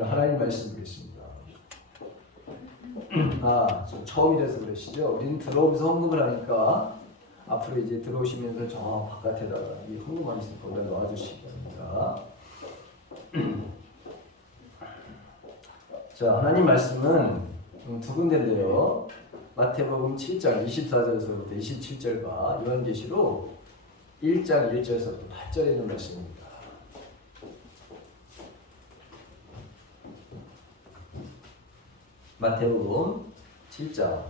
하나님 말씀 보겠습니다. 좀 처음이라서 그러시죠? 우리는 들어오면서 헌금을 하니까 앞으로 이제 들어오시면서 저 바깥에다가 이 헌금하는 거기다 놓아주시기 바랍니다. 자, 하나님 말씀은 두 군데인데요. 마태복음 7장 24절에서부터 27절과 요한계시록 1장 1절에서부터 8절에 있는 말씀입니다. 마태복음 7장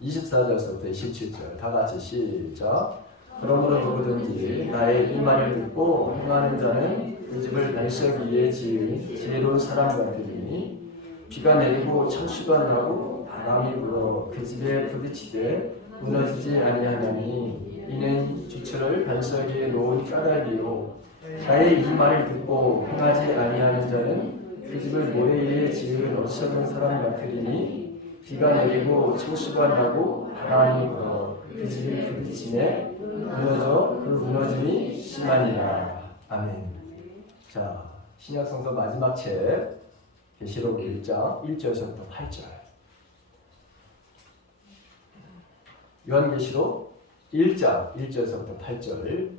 24절에서부터 27절 다 같이 시작. 그러므로 누구든지 나의 이 말을 듣고 행하는 자는 그 집을 반석 위에 지은 지혜로운 사람 같으니 비가 내리고 창수가 나고 바람이 불어 그 집에 부딪히되 무너지지 아니하나니 이는 주철을 반석 위에 놓은 까닭이요 나의 이 말을 듣고 행하지 아니하는 자는 그 집을 모래 위에 지은 어리석은 사람 같으리니 비가 내리고 창수가 나고 바람이 불어 그 집이 부딪히매 무너져 그 무너짐이 심하니라. 아멘. 자, 신약성서 마지막 책 계시록 1장 1절에서부터 8절. 요한계시록 1장 1절에서부터 8절.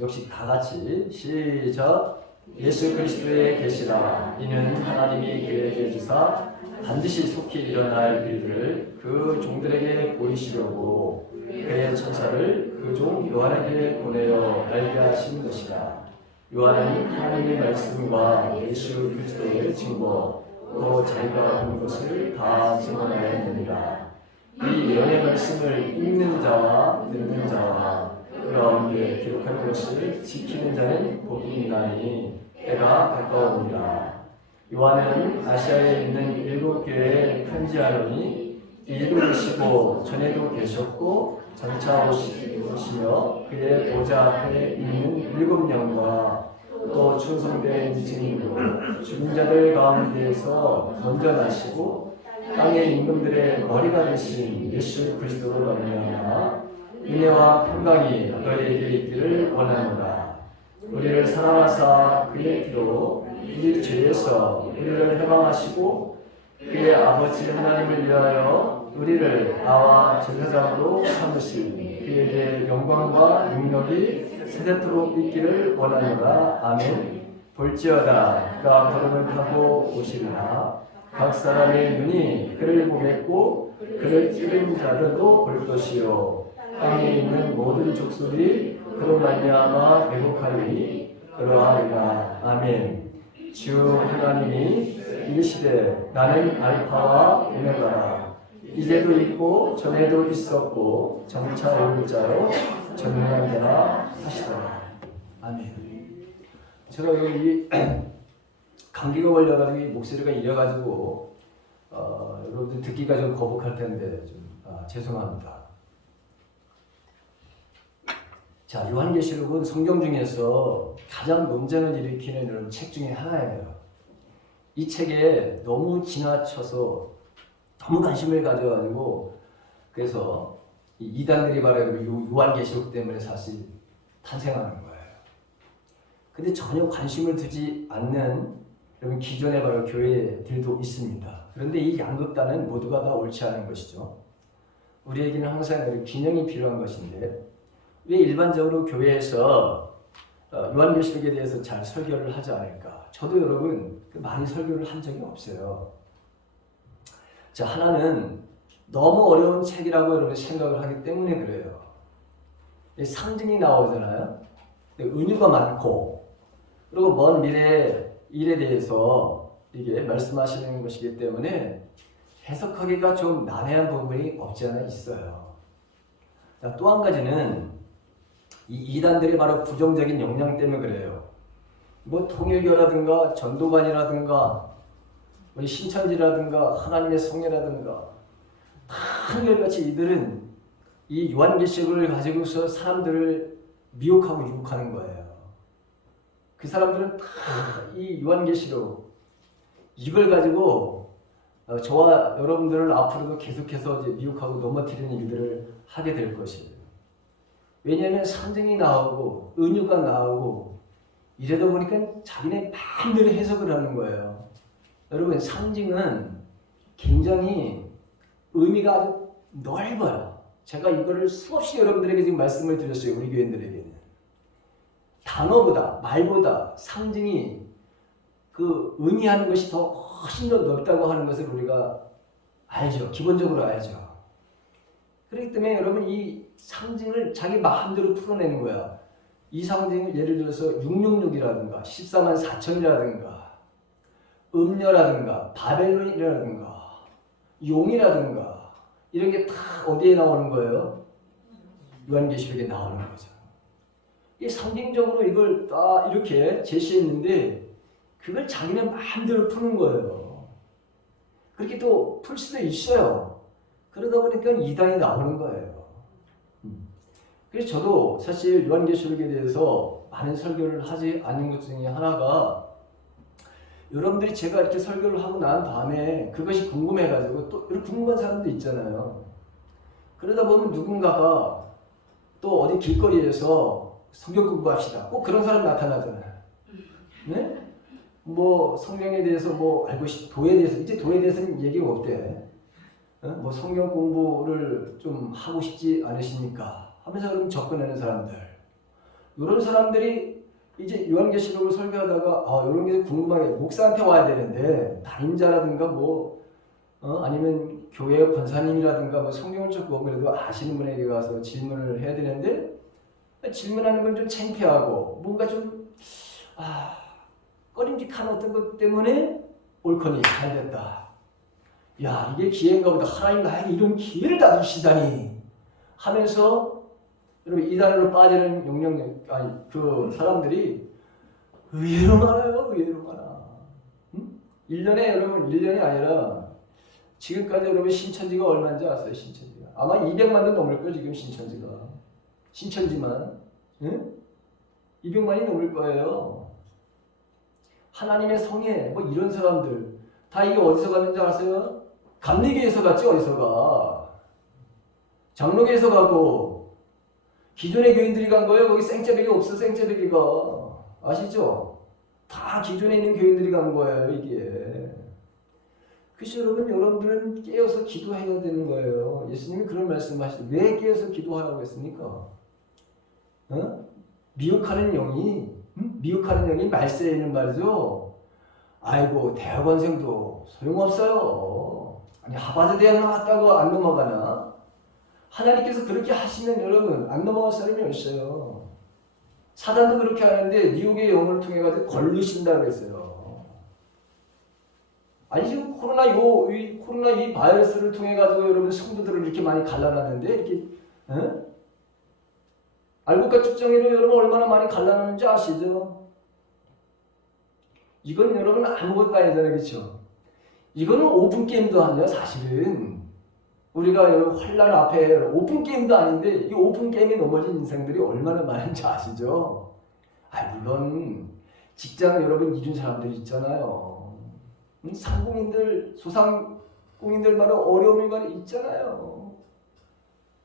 역시 다 같이 시작. 예수 그리스도의 계시라. 이는 하나님이 그에게 주사 반드시 속히 일어날 일을 그 종들에게 보이시려고 그의 천사를 그 종 요한에게 보내어 알게 하신 것이라. 요한은 하나님의 말씀과 예수 그리스도의 증거 또 자기가 본 것을 다 증언하였느니라. 이 예언의 말씀을 읽는 자와 듣는 자와 그 가운데 기록하는 것을 지키는 자는 복이 있나니 때가 가까우니라. 요한은 아시아에 있는 7교회에 편지하노니 이루시고 전에도 계셨고 장차 오시며 그의 보좌 앞에 있는 7영과 또 충성된 증인으로 죽은 자들 가운데에서 먼저 나시고 땅의 임금들의 머리가 되신 예수 그리스도로 말미암아 은혜와 평강이 너희에게 있기를 원하노라. 우리를 사랑하사 그의 피로 우리 죄에서 우리를 해방하시고 그의 아버지 하나님을 위하여 우리를 나와 제사장으로 삼으신 그에게 영광과 능력이 세대토록 있기를 원하노라. 아멘. 볼지어다 그가 걸음을 타고 오시리라. 각 사람의 눈이 그를 보겠고 그를 찌른 자들도 볼 것이요 땅에 있는 모든 족속이 그로 말미암아 회복하리니 그러하리라. 아멘. 주 하나님이 이르시되 나는 알파와 오메가라. 이제도 있고 전에도 있었고 장차 올 자로 전능한 자라 하시더라. 아멘. 제가 여기 감기가 걸려가지고 목소리가 이래가지고 여러분들 듣기가 좀 거북할 텐데 좀 죄송합니다. 자, 요한계시록은 성경 중에서 가장 논쟁을 일으키는 이런 책 중에 하나예요. 이 책에 너무 지나쳐서 너무 관심을 가져가지고 그래서 이 이단들이 바로 요한계시록 때문에 사실 탄생하는 거예요. 근데 전혀 관심을 두지 않는 여러분 기존의 바로 교회들도 있습니다. 그런데 이 양극단은 모두가 다 옳지 않은 것이죠. 우리에게는 항상 균형이 필요한 것인데 왜 일반적으로 교회에서 요한계시록에 대해서 잘 설교를 하지 않을까? 저도 여러분 많이 설교를 한 적이 없어요. 자, 하나는 너무 어려운 책이라고 여러분 생각을 하기 때문에 그래요. 상징이 나오잖아요. 은유가 많고 그리고 먼 미래의 일에 대해서 이게 말씀하시는 것이기 때문에 해석하기가 좀 난해한 부분이 없지 않아 있어요. 자, 또 한 가지는 이 이단들의 바로 부정적인 역량 때문에 그래요. 뭐 통일교라든가 전도관이라든가 우리 신천지라든가 하나님의 성례라든가 한결같이 이들은 이 요한계시록을 가지고서 사람들을 미혹하고 유혹하는 거예요. 그 사람들은 다 이 요한계시록 이걸 가지고 저와 여러분들을 앞으로도 계속해서 이제 미혹하고 넘어뜨리는 일들을 하게 될 것이에요. 왜냐하면 상징이 나오고 은유가 나오고 이러다 보니까 자기네 마음대로 해석을 하는 거예요. 여러분 상징은 굉장히 의미가 아주 넓어요. 제가 이거를 수없이 여러분들에게 지금 말씀을 드렸어요. 우리 교인들에게는. 단어보다 말보다 상징이 그 의미하는 것이 더 훨씬 더 넓다고 하는 것을 우리가 알죠. 기본적으로 알죠. 그렇기 때문에 여러분 이 상징을 자기 마음대로 풀어내는 거야. 이 상징을 예를 들어서 666이라든가 14만 4천이라든가 음녀라든가 바벨론이라든가 용이라든가 이런 게 다 어디에 나오는 거예요? 요한계시록에 나오는 거죠. 이 상징적으로 이걸 다 이렇게 제시했는데 그걸 자기네 마음대로 푸는 거예요. 그렇게 또 풀 수도 있어요. 그러다 보니까 이단이 나오는 거예요. 그래서 저도 사실 요한계시록에 대해서 많은 설교를 하지 않는 것 중에 하나가 여러분들이 제가 이렇게 설교를 하고 난 다음에 그것이 궁금해가지고 또 이렇게 궁금한 사람도 있잖아요. 그러다 보면 누군가가 또 어디 길거리에서 성경 공부합시다. 꼭 그런 사람 나타나잖아요. 네? 뭐 성경에 대해서 뭐 알고 도에 대해서 이제 도에 대해서는 얘기가 없대. 뭐 성경 공부를 좀 하고 싶지 않으십니까? 하면서 그럼 접근하는 사람들. 이런 사람들이 이제 요한계시록을 설교하다가 이런 게 궁금하게 목사한테 와야 되는데 담임자라든가 뭐 아니면 교회 권사님이라든가 뭐 성경을 조금 그래도 아시는 분에게 가서 질문을 해야 되는데 질문하는 건 좀 창피하고 뭔가 좀 꺼림직한 어떤 것 때문에 옳거니 잘 됐다. 야 이게 기회인가 보다. 하나님 나에게 이런 기회를 다 주시다니 하면서 여러분 이단으로 빠지는 그 사람들이 의외로 많아요. 의외로 많아. 1년에 여러분 1년이 아니라 지금까지 여러분 신천지가 얼마인지 아세요? 신천지가 아마 200만도 넘을 걸 지금 신천지만 200만이 넘을 거예요. 하나님의 성에 뭐 이런 사람들 다 이게 어디서 갔는지 아세요? 감리교에서 갔지. 어디서 가? 장로교에서 가고 기존의 교인들이 간 거예요. 거기 생짜배기 없어. 생짜배기가 아시죠? 다 기존에 있는 교인들이 간 거예요. 이게. 그래서 여러분들은 깨어서 기도해야 되는 거예요. 예수님이 그런 말씀하시죠. 왜 깨어서 기도하라고 했습니까? 미혹하는 영이 말세에 있는 말이죠. 아이고 대학원생도 소용없어요. 아니 하버드 대학 나왔다고 안 넘어가나? 하나님께서 그렇게 하시면 여러분 안 넘어갈 사람이 없어요. 사단도 그렇게 하는데 미혹의 영을 통해 가지고 걸르신다고 했어요. 아니 지금 코로나 이 바이러스를 통해 가지고 여러분 성도들을 이렇게 많이 갈라놨는데 이렇게 알곡과 쭉정이로 여러분 얼마나 많이 갈라놨는지 아시죠? 이건 여러분 아무것도 아니잖아요, 그렇죠? 이거는 오픈 게임도 아니야, 사실은. 우리가 환란 앞에 오픈 게임도 아닌데 이 오픈 게임에 넘어진 인생들이 얼마나 많은지 아시죠? 물론 직장 여러분 잃은 사람들 있잖아요. 상공인들, 소상공인들만은 어려움이 많이 있잖아요.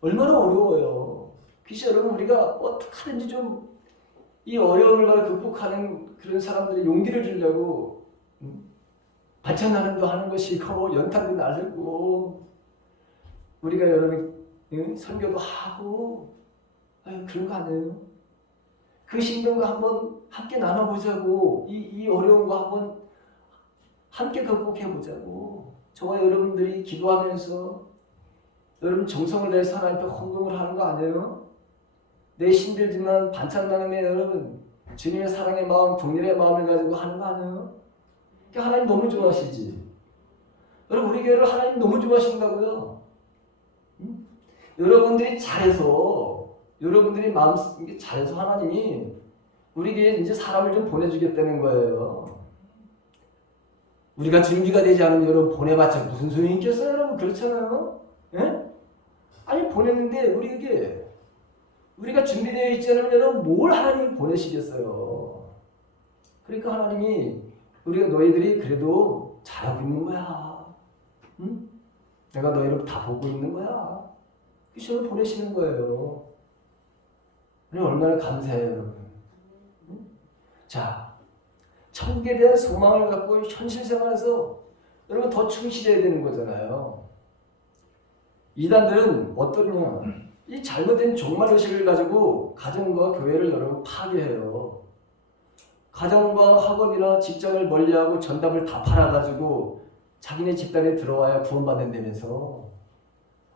얼마나 어려워요. 그래서 여러분 우리가 어떻게 하든지 좀 이 어려움을 극복하는 그런 사람들의 용기를 주려고 반찬나눔도 하는 것이고 연탄도 나르고 우리가 여러분 설교도 하고 그런 거 아니에요? 그 심정과 한번 함께 나눠보자고 이 어려움과 한번 함께 극복해보자고 저와 여러분들이 기도하면서 여러분 정성을 다해서 하나님 앞에 헌금을 하는 거 아니에요? 내 힘들지만 반찬 나눔에 여러분 주님의 사랑의 마음, 긍휼의 마음을 가지고 하는 거 아니에요? 하나님 너무 좋아하시지. 여러분 우리 교회를 하나님 너무 좋아하신다고요. 여러분들이 잘해서 여러분들이 마음 잘해서 하나님이 우리 교회에 이제 사람을 좀 보내주겠다는 거예요. 우리가 준비가 되지 않으면 여러분 보내봤자 무슨 소용이 있겠어요? 여러분 그렇잖아요. 예? 아니 보냈는데 우리가 준비되어 있지 않으면 여러분 뭘 하나님이 보내시겠어요? 그러니까 하나님이 우리가 너희들이 그래도 잘하고 있는 거야. 응? 내가 너희를 다 보고 있는 거야. 그래서 보내시는 거예요. 아니 얼마나 감사해요 여러분. 자, 천국에 대한 소망을 갖고 현실 생활에서 여러분 더 충실해야 되는 거잖아요. 이단들은 어떠냐? 이 잘못된 종말의식을 가지고 가정과 교회를 여러분 파괴해요. 가정과 학업이나 직장을 멀리하고 전답을 다 팔아가지고 자기네 집단에 들어와야 구원받는다면서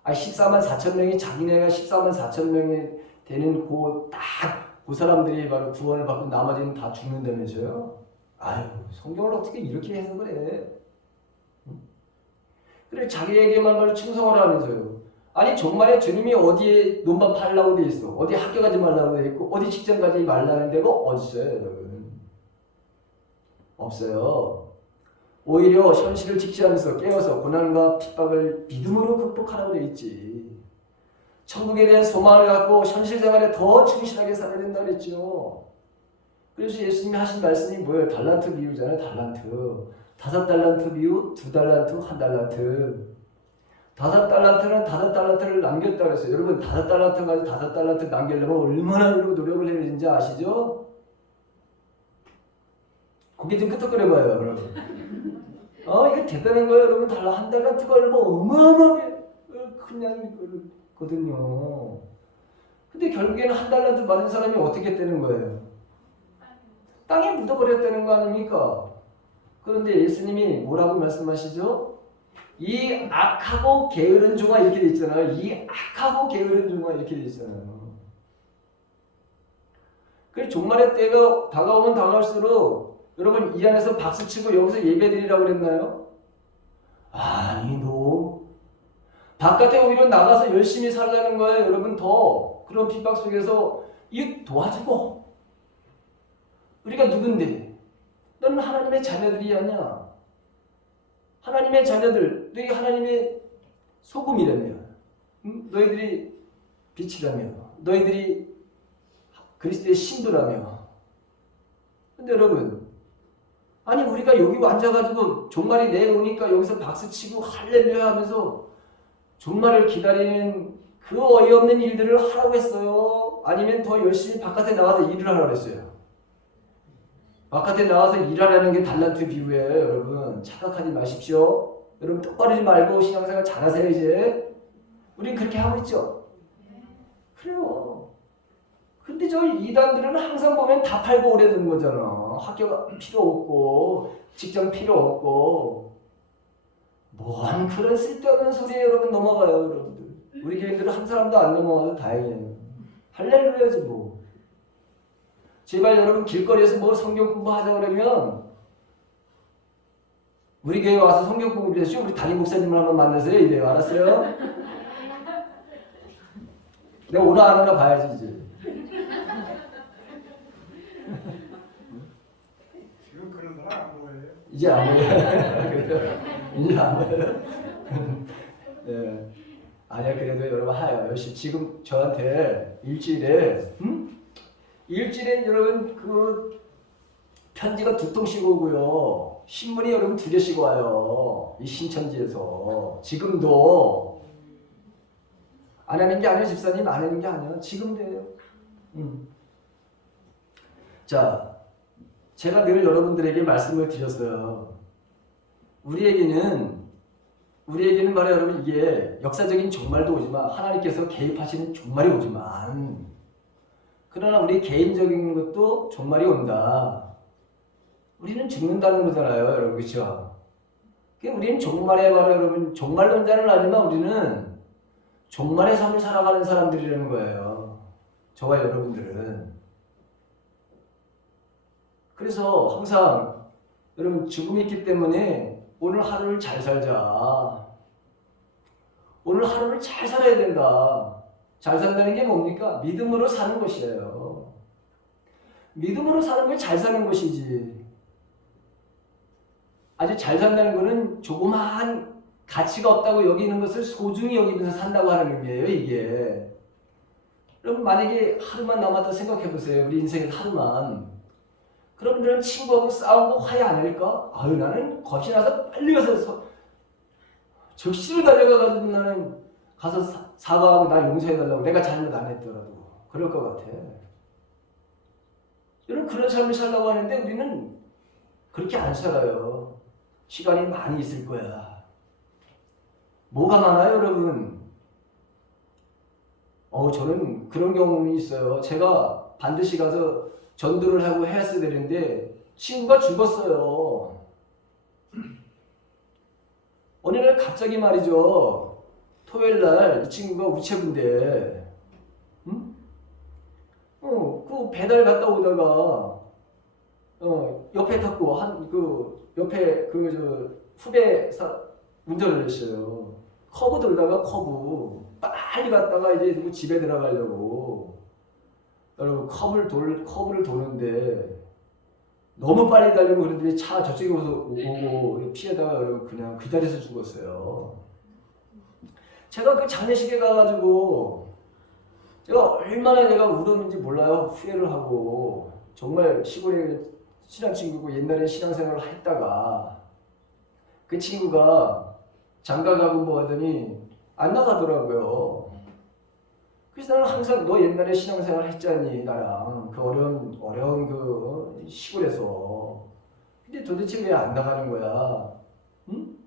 14만 4천 명이 자기네가 14만 4천 명이 되는 그 사람들이 바로 구원을 받고 나머지는 다 죽는다면서요? 아유, 성경을 어떻게 이렇게 해석을 해? 그래 자기에게만 바로 충성을 하면서요. 아니 정말에 주님이 어디에 논밭 팔라고 돼 있어? 어디 학교 가지 말라고 돼 있고 어디 직장 가지 말라는 데가 어디 있어요 여러분? 없어요. 오히려 현실을 직시하면서 깨어서 고난과 핍박을 믿음으로 극복하라고 돼 있지. 천국에 대한 소망을 갖고 현실 생활에 더 충실하게 살아야 된다고 그랬죠. 그래서 예수님이 하신 말씀이 뭐예요? 달란트 비유잖아요. 달란트. 5달란트 비유, 2달란트, 1달란트. 5달란트는 5달란트를 남겼다 그랬어요. 여러분 5달란트 가지고 5달란트 남기려면 얼마나 노력을 해야 되는지 아시죠? 고개 좀 끄덕거려봐요 여러분. 이게 대단한 거예요 여러분. 1달란트가 얼마 어마어마하게 큰 양이거든요. 근데 결국에는 1달란트 받은 사람이 어떻게 되는 거예요? 땅에 묻어버렸다는 거 아닙니까? 그런데 예수님이 뭐라고 말씀하시죠? 이 악하고 게으른 종아 이렇게 돼 있잖아요. 이 악하고 게으른 종아 이렇게 돼 있잖아요. 그래서 종말의 때가 다가오면 다가올수록 여러분 이 안에서 박수치고 여기서 예배드리라고 그랬나요? 아니 너 바깥에 오히려 나가서 열심히 살라는 거예요. 여러분 더 그런 핍박 속에서 이 도와주고 우리가 누군데? 너는 하나님의 자녀들이 아니야. 하나님의 자녀들, 너희 하나님의 소금이라며. 너희들이 빛이라며. 너희들이 그리스도의 신도라며. 근데 여러분, 아니 우리가 여기 앉아가지고 종말이 내오니까 여기서 박수치고 할렐루야 하면서 종말을 기다리는 그 어이없는 일들을 하라고 했어요? 아니면 더 열심히 바깥에 나가서 일을 하라고 했어요? 바깥에 나와서 일하라는 게 달란트 비유예요 여러분. 착각하지 마십시오. 여러분 똑바로 지 말고 신앙생활 잘하세요 이제. 우린 그렇게 하고 있죠? 그래요. 근데 저 이단들은 항상 보면 다 팔고 오래된 거잖아. 학교가 필요 없고 직장 필요 없고 뭔 그런 쓸데없는 소리에 여러분 넘어가요 여러분들. 우리 교인들은 한 사람도 안 넘어가서 다행이에요. 할렐루야지 뭐. 제발 여러분 길거리에서 뭐 성경 공부하자 그러면 우리 교회 와서 성경 공부를 해주시오. 우리 담임 목사님을 한번 만나세요. 이래요. 알았어요? 내가 오나 안 오나 봐야지 이제. 지금 그런 사람 안 보여요? 이제 안 보여요. 이제 안 보여요. 네. 아니야 그래도 여러분 하여 열심히 지금 저한테 일주일에 일주일에 여러분 그 편지가 2통씩 오고요. 신문이 여러분 2개씩 와요. 이 신천지에서. 지금도 안 하는 게 아니에요. 집사님 안 하는 게 아니에요. 지금도 해요. 자, 제가 늘 여러분들에게 말씀을 드렸어요. 우리에게는 바로 여러분 이게 역사적인 종말도 오지만 하나님께서 개입하시는 종말이 오지만 그러나 우리 개인적인 것도 종말이 온다. 우리는 죽는다는 거잖아요, 여러분. 그렇죠? 우리는 종말에 바로 여러분 종말론자는 아니지만 우리는 종말의 삶을 살아가는 사람들이라는 거예요. 저와 여러분들은. 그래서 항상 여러분 죽음이 있기 때문에 오늘 하루를 잘 살자. 오늘 하루를 잘 살아야 된다. 잘 산다는 게 뭡니까? 믿음으로 사는 것이에요. 믿음으로 사는 게 잘 사는 것이지. 아주 잘 산다는 것은 조그마한 가치가 없다고 여기는 것을 소중히 여기면서 산다고 하는 의미예요, 이게. 여러분 만약에 하루만 남았다 생각해 보세요. 우리 인생에서 하루만. 그러면 친구하고 싸우고 화해 안 할까? 아유 나는 겁이 나서 빨리 가서 적시를 달려가가지고 나는 가서 사과하고 나 용서해달라고 내가 잘못 안 했더라도 그럴 것 같아. 여러분 그런 삶을 살라고 하는데 우리는 그렇게 안 살아요. 시간이 많이 있을 거야. 뭐가 많아요, 여러분? 저는 그런 경험이 있어요. 제가 반드시 가서 전도를 하고 했어야 되는데 친구가 죽었어요. 어느 날 갑자기 말이죠. 토요일 날 이 친구가 우체부인데, 응? 그 배달 갔다 오다가 옆에 탔고 옆에 후배 운전을 했어요. 커브 돌다가 커브 빨리 갔다가 이제 집에 들어가려고 여러분 커브를 도는데 너무 빨리 달리고 그런데 차 저쪽에 오고 피해다가 여러분 그냥 그 자리에서 죽었어요. 제가 그 장례식에 가가지고 제가 얼마나 내가 울었는지 몰라요. 후회를 하고 정말 시골에 신앙 친구고 옛날에 신앙생활을 했다가 그 친구가 장가 가고 뭐 하더니 안 나가더라고요. 그래서 나는 항상 너 옛날에 신앙생활 했잖니 나랑 그 어려운 그 시골에서 근데 도대체 왜 안 나가는 거야? 응?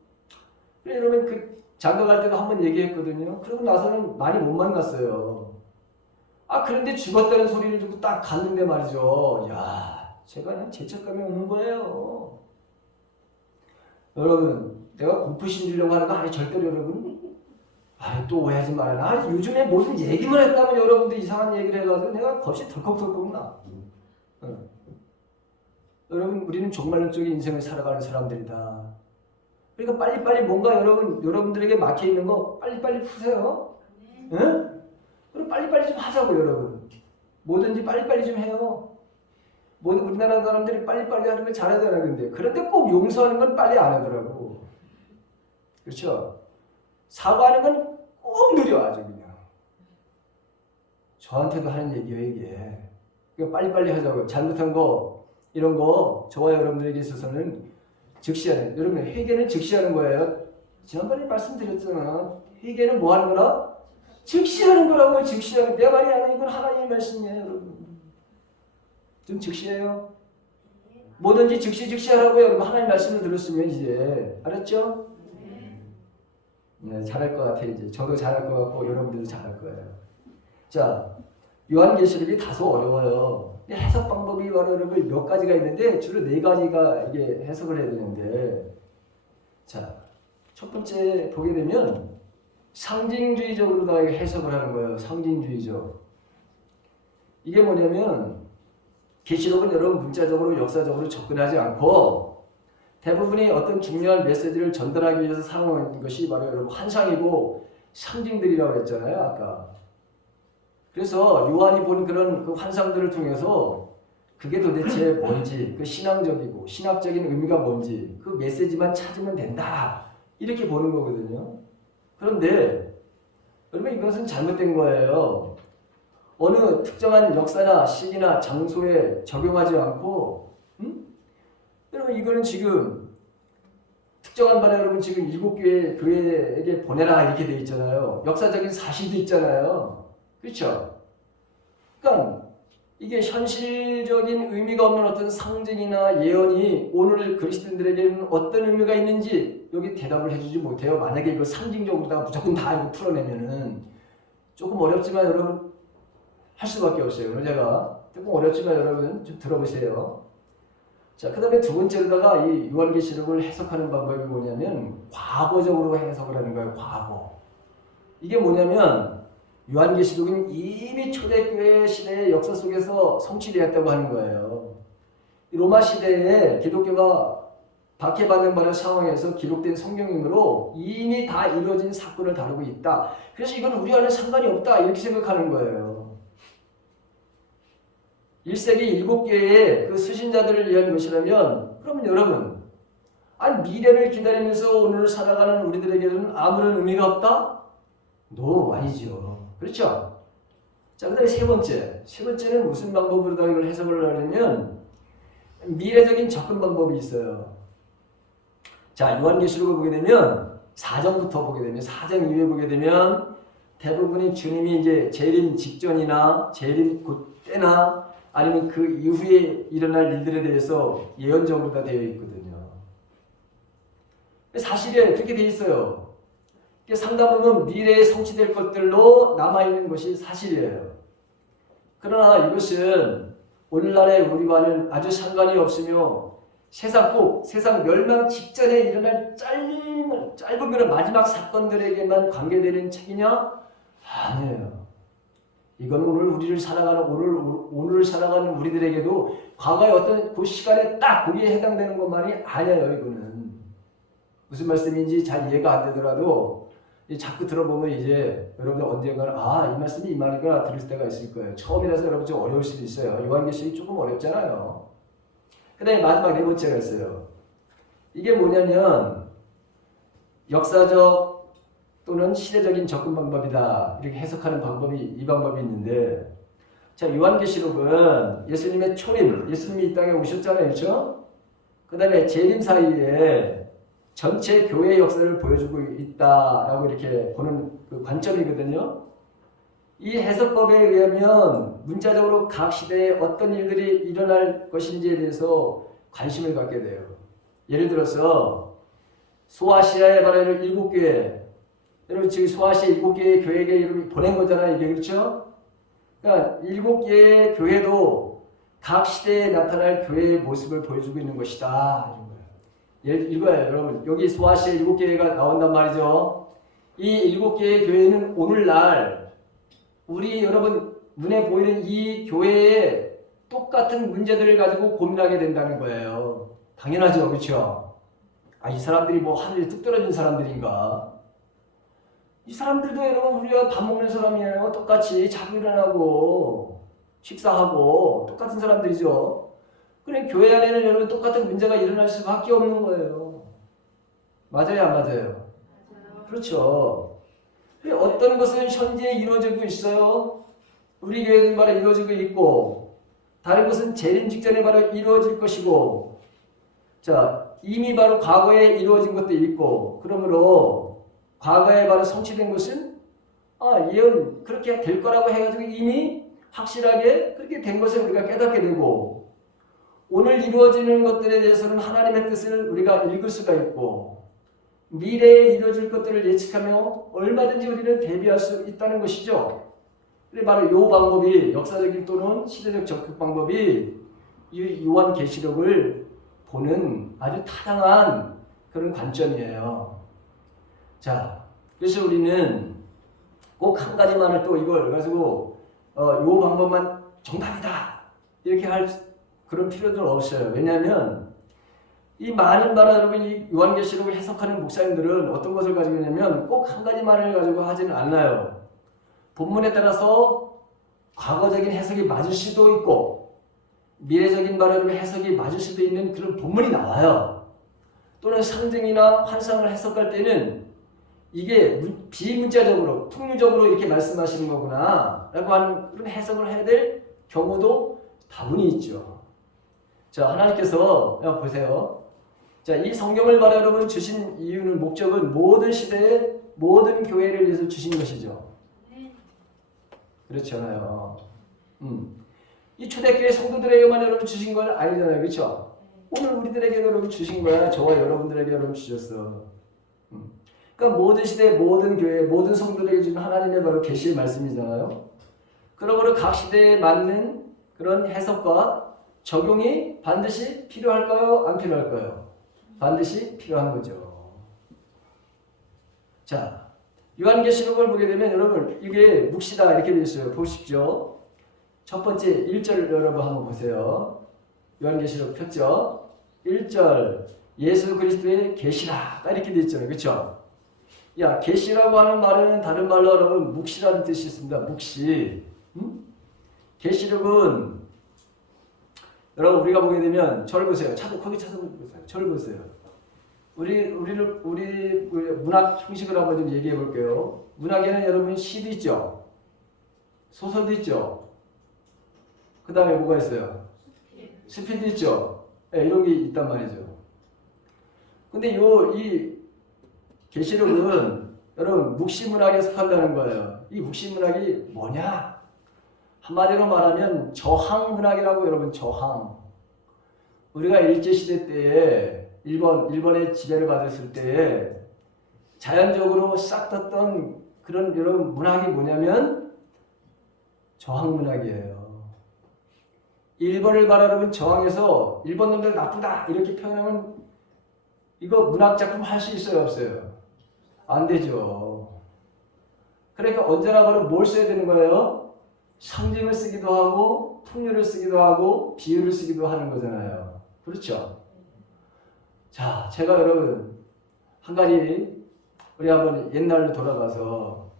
그래 여러분 그 장가 갈 때도 한번 얘기했거든요. 그러고 나서는 많이 못 만났어요. 그런데 죽었다는 소리를 듣고 딱 갔는데 말이죠. 야, 제가 그냥 죄책감이 오는 거예요. 여러분, 내가 공포심 주려고 하는 거 아니 절대로 여러분. 또 오해하지 말아라. 요즘에 무슨 얘기만 했다면 여러분들 이상한 얘기를 해가지고 내가 겁이 덜컥덜컥 나. 여러분, 우리는 종말론적인 인생을 살아가는 사람들이다. 그러니까 빨리빨리 뭔가 여러분들에게 막혀 있는 거 빨리빨리 푸세요. 응? 그럼 빨리빨리 좀 하자고 여러분. 뭐든지 빨리빨리 좀 해요. 모든 우리나라 사람들이 빨리빨리 하는 걸 잘하잖아요. 그런데 꼭 용서하는 건 빨리 안 하더라고. 그렇죠? 사과하는 건 꼭 느려 아주 그냥. 저한테도 하는 얘기예요 이게. 그러니까 빨리빨리 하자고요. 잘못한 거 이런 거 저와 여러분들에게 있어서는 즉시하는. 여러분 회개는 즉시하는 거예요. 지난번에 말씀드렸잖아. 회개는 뭐 하는 거라? 즉시하는 거라고요. 즉시하는. 내 말이 아니라 이건 하나님의 말씀이에요 여러분. 좀 즉시해요. 뭐든지 즉시하라고요. 여러분 하나님 말씀을 들었으면 이제 알았죠? 네, 잘할 것 같아요. 이제 저도 잘할 것 같고 여러분들도 잘할 거예요. 자, 요한계시록이 다소 어려워요. 해석 방법이 바로 여러분 몇 가지가 있는데 주로 4가지가 이게 해석을 해야 되는데, 자, 첫 번째 보게 되면 상징주의적으로 다 해석을 하는 거예요. 상징주의적. 이게 뭐냐면 계시록은 여러분 문자적으로 역사적으로 접근하지 않고 대부분이 어떤 중요한 메시지를 전달하기 위해서 사용하는 것이 바로 여러분 환상이고 상징들이라고 했잖아요 아까. 그래서 요한이 본 그런 그 환상들을 통해서 그게 도대체 뭔지, 그 신앙적이고 신학적인 의미가 뭔지 그 메시지만 찾으면 된다 이렇게 보는 거거든요. 그런데 여러분 이것은 잘못된 거예요. 어느 특정한 역사나 시기나 장소에 적용하지 않고, 여러분 이거는 지금 특정한 바에 여러분 지금 7교회 교회에게 보내라 이렇게 돼 있잖아요. 역사적인 사실도 있잖아요. 그렇죠? 그러니까 이게 현실적인 의미가 없는 어떤 상징이나 예언이 오늘 그리스도인들에게는 어떤 의미가 있는지 여기 대답을 해주지 못해요. 만약에 이걸 상징적으로다가 무조건 다 이거 풀어내면은 조금 어렵지만 여러분 할 수밖에 없어요. 오늘 제가 조금 어렵지만 여러분 좀 들어보세요. 자, 그 다음에 두 번째로다가 이 요한계시록을 해석하는 방법이 뭐냐면 과거적으로 해석을 하는 거예요. 과거. 이게 뭐냐면 요한계시록은 이미 초대교회 시대의 역사 속에서 성취되었다고 하는 거예요. 로마 시대에 기독교가 박해받는 바의 상황에서 기록된 성경이므로 이미 다 이루어진 사건을 다루고 있다. 그래서 이건 우리와는 상관이 없다 이렇게 생각하는 거예요. 1세기 7교회의 그 수신자들을 위한 것이라면 그러면 여러분 미래를 기다리면서 오늘을 살아가는 우리들에게는 아무런 의미가 없다? No, 아니죠. 그렇죠? 자, 그 다음에 세 번째는 무슨 방법으로 이걸 해석을 하려면 미래적인 접근 방법이 있어요. 자, 요한계시록을 보게 되면 4장부터 보게 되면 4장 이후에 보게 되면 대부분이 주님이 이제 재림 직전이나 재림 곧 때나 아니면 그 이후에 일어날 일들에 대해서 예언적으로 다 되어 있거든요. 사실에 그렇게 되어 있어요. 상다 보면 미래에 성취될 것들로 남아있는 것이 사실이에요. 그러나 이것은 오늘날의 우리와는 아주 상관이 없으며 세상 멸망 직전에 일어날 짧은 그런 마지막 사건들에게만 관계되는 책이냐? 아니에요. 이건 오늘 살아가는 우리들에게도 과거의 어떤 그 시간에 딱 거기에 해당되는 것만이 아니에요. 이거는 무슨 말씀인지 잘 이해가 안 되더라도 자꾸 들어보면 이제 여러분들 언젠가는 이 말씀이 이 말이구나 들을 때가 있을 거예요. 처음이라서 여러분 좀 어려울 수도 있어요. 요한계시록이 조금 어렵잖아요. 그 다음에 마지막 네 번째가 있어요. 이게 뭐냐면 역사적 또는 시대적인 접근 방법이다. 이렇게 해석하는 이 방법이 있는데, 자, 요한계시록은 예수님의 초림, 예수님이 이 땅에 오셨잖아요. 그렇죠? 그 다음에 재림 사이에 전체 교회의 역사를 보여주고 있다라고 이렇게 보는 그 관점이거든요. 이 해석법에 의하면 문자적으로 각 시대에 어떤 일들이 일어날 것인지에 대해서 관심을 갖게 돼요. 예를 들어서 소아시아에 바라는 7교회, 여러분 지금 소아시아 7개의 교회에게 여러분이 보낸 거잖아요. 이게 그렇죠? 그러니까 7개의 교회도 각 시대에 나타날 교회의 모습을 보여주고 있는 것이다. 읽어요. 여러분 여기 소아시아 7개가 나온단 말이죠. 이 7개의 교회는 오늘날 우리 여러분 눈에 보이는 이 교회에 똑같은 문제들을 가지고 고민하게 된다는 거예요. 당연하죠. 그렇죠? 이 사람들이 뭐 하늘에 뚝 떨어진 사람들인가? 이 사람들도 여러분 우리가 밥 먹는 사람이에요. 똑같이 자고 일어나고 식사하고 똑같은 사람들이죠. 그래 교회 안에는 여러분 똑같은 문제가 일어날 수밖에 없는 거예요. 맞아요, 안 맞아요? 그렇죠. 어떤 것은 현재 이루어지고 있어요. 우리 교회는 바로 이루어지고 있고, 다른 것은 재림 직전에 바로 이루어질 것이고, 자 이미 바로 과거에 이루어진 것도 있고, 그러므로 과거에 바로 성취된 것은 예언 그렇게 될 거라고 해가지고 이미 확실하게 그렇게 된 것을 우리가 깨닫게 되고, 오늘 이루어지는 것들에 대해서는 하나님의 뜻을 우리가 읽을 수가 있고, 미래에 이루어질 것들을 예측하며 얼마든지 우리는 대비할 수 있다는 것이죠. 그래 바로 이 방법이 역사적인 또는 시대적 접근 방법이 이 요한계시록을 보는 아주 타당한 그런 관점이에요. 자, 그래서 우리는 꼭 한 가지만을 또 이걸 가지고 요 방법만 정답이다 이렇게 할 그런 필요도 없어요. 왜냐하면 이 많은 바라 여러분 이 요한계시록을 해석하는 목사님들은 어떤 것을 가지고 있냐면 꼭 한 가지만을 가지고 하지는 않아요. 본문에 따라서 과거적인 해석이 맞을 수도 있고 미래적인 바라 해석이 맞을 수도 있는 그런 본문이 나와요. 또는 상징이나 환상을 해석할 때는 이게 비문자적으로 통유적으로 이렇게 말씀하시는 거구나 라고 하는 그런 해석을 해야 될 경우도 다분히 있죠. 자, 하나님께서 보세요. 자, 이 성경을 바로 여러분 주신 이유는 목적은 모든 시대에 모든 교회를 위해서 주신 것이죠. 그렇지 않아요. 이 초대교회 성도들에게만 여러분 주신 건 아니잖아요. 그렇죠? 오늘 우리들에게 여러분 주신 거야. 저와 여러분들에게 여러분 주셨어. 그러니까 모든 시대, 모든 교회, 모든 성도들에게 주신 하나님의 바로 계시의 말씀이잖아요. 그러므로 각 시대에 맞는 그런 해석과 적용이 반드시 필요할까요? 안 필요할까요? 반드시 필요한 거죠. 자, 요한계시록을 보게 되면 여러분 이게 묵시다 이렇게 되어 있어요. 보십시오. 첫 번째 1절 여러분 한번 보세요. 요한계시록 폈죠? 1절 예수 그리스도의 계시라 이렇게 되어 있잖아요. 그렇죠? 야, 계시라고 하는 말은 다른 말로 여러분 묵시라는 뜻이 있습니다. 묵시. 계시록은 여러분 우리가 보게 되면 저를 보세요. 거기 찾아보세요. 저를 보세요. 우리 문학 형식을 한번 좀 얘기해 볼게요. 문학에는 여러분 시도 있죠. 소설도 있죠. 그 다음에 뭐가 있어요? 스피드 있죠. 네, 이런 게 있단 말이죠. 근데 이 계시록은 여러분 묵시문학에 속한다는 거예요. 이 묵시문학이 뭐냐? 한마디로 말하면 저항문학이라고 여러분 저항. 우리가 일제시대 때에 일본의 지배를 받았을 때에 자연적으로 싹 떴던 그런 여러분 문학이 뭐냐면 저항문학이에요. 일본을 바라보면 저항해서 일본 놈들 나쁘다 이렇게 표현하면 이거 문학작품 할 수 있어요 없어요? 안 되죠. 그러니까 언제나 바로 뭘 써야 되는 거예요? 상징을 쓰기도 하고 풍류를 쓰기도 하고 비유를 쓰기도 하는 거잖아요. 그렇죠? 자, 제가 여러분 한 가지 우리 한번 옛날로 돌아가서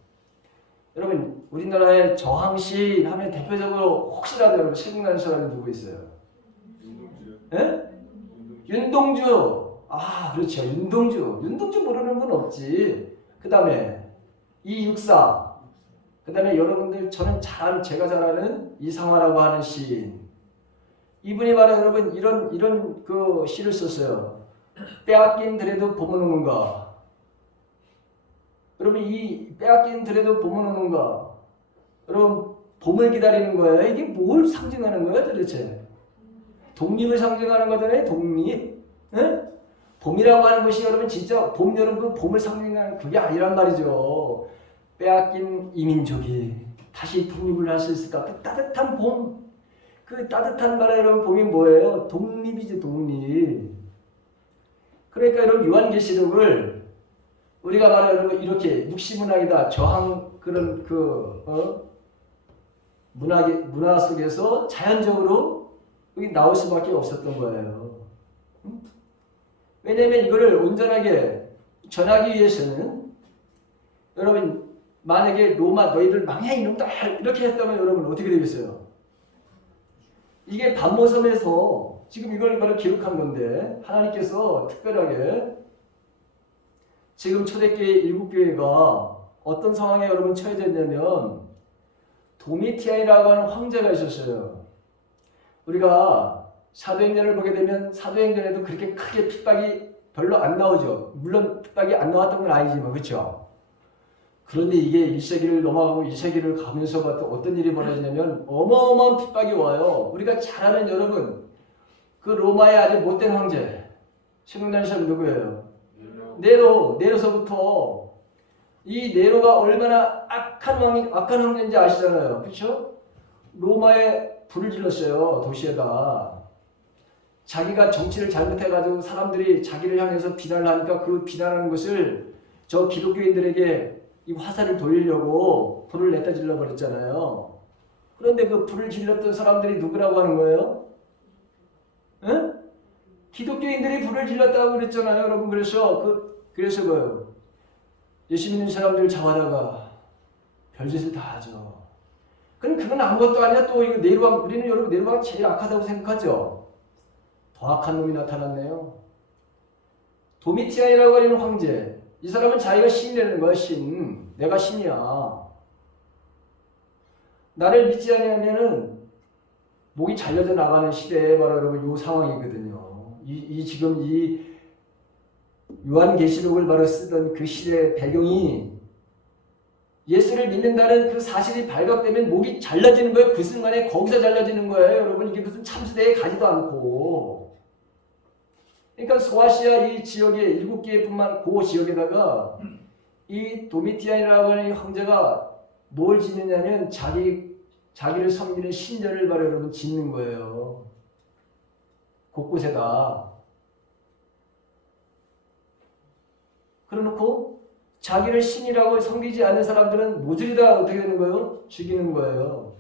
여러분 우리나라의 저항시 하면 대표적으로 혹시라도 여러분 생각나는 사람이 누구 있어요? 윤동주요. 예? 윤동주. 아 그렇죠. 윤동주 모르는 분 없지. 그 다음에 이육사. 그 다음에 여러분들 저는 제가 잘 아는 이상화라고 하는 시인. 이분이 바로 여러분 이런 그 시를 썼어요. 빼앗긴 들에도 봄은 오는가. 여러분 이 빼앗긴 들에도 봄은 오는가. 여러분 봄을 기다리는 거예요. 이게 뭘 상징하는 거예요 도대체? 독립을 상징하는 거잖아요. 독립. 예? 봄이라고 하는 것이 여러분 진짜 봄, 여름 그 봄을 상징하는 그게 아니란 말이죠. 빼앗긴 이민족이 다시 독립을 할 수 있을까? 그 따뜻한 봄. 그 따뜻한 나라 여러분 봄이 뭐예요? 독립이지 독립. 그러니까 여러분 요한계시록을 우리가 말해 여러분 이렇게 육시문학이다 저항 그런 문화 속에서 자연적으로 여기 나올 수밖에 없었던 거예요. 왜냐하면 이거를 온전하게 전하기 위해서는 여러분 만약에 로마 너희들 망해 이놈들 이렇게 했다면 여러분 어떻게 되겠어요? 이게 반모섬에서 지금 이걸 바로 기록한 건데 하나님께서 특별하게 지금 초대교회 일곱 교회가 어떤 상황에 여러분 처해져 있냐면 도미티안이라고 하는 황제가 있었어요. 우리가 사도행전을 보게 되면 사도행전에도 그렇게 크게 핍박이 별로 안 나오죠. 물론 핍박이 안 나왔던 건 아니지만 그렇죠. 그런데 이게 1세기를 넘어가고 2세기를 가면서가 또 어떤 일이 벌어지냐면 어마어마한 핍박이 와요. 우리가 잘 아는 여러분 그 로마의 아주 못된 황제 생각나는 사람 누구예요? 네로서부터 이 네로가 얼마나 악한 황제인지 아시잖아요. 그렇죠? 로마에 불을 질렀어요. 도시에다. 자기가 정치를 잘못해가지고 사람들이 자기를 향해서 비난을 하니까 그 비난하는 것을 저 기독교인들에게 이 화살을 돌리려고 불을 냈다 질러버렸잖아요. 그런데 그 불을 질렀던 사람들이 누구라고 하는 거예요? 에? 기독교인들이 불을 질렀다고 그랬잖아요, 여러분. 그래서 뭐예요? 예수 믿는 사람들 잡아다가 별짓을 다 하죠. 그건 아무것도 아니야. 또 이거 네로왕, 우리는 여러분 네로왕이 제일 악하다고 생각하죠. 더 악한 놈이 나타났네요. 도미티안이라고 하는 황제. 이 사람은 자기가 신이라는 거야, 신. 내가 신이야. 나를 믿지 않으면은 목이 잘려져 나가는 시대에 바로 여러분 이 상황이거든요. 지금 이 요한계시록을 바로 쓰던 그 시대의 배경이 예수를 믿는다는 그 사실이 발각되면 목이 잘라지는 거예요. 그 순간에 거기서 잘라지는 거예요. 여러분 이게 무슨 참수대에 가지도 않고. 그러니까 소아시아 이 지역에 7개뿐만 그 지역에다가 이 도미티안이라고 하는 황제가 뭘 짓느냐면 자기를 섬기는 신전을 바로 여러분 짓는 거예요. 곳곳에다. 그래놓고 자기를 신이라고 섬기지 않는 사람들은 모조리다 어떻게 되는 거예요? 죽이는 거예요.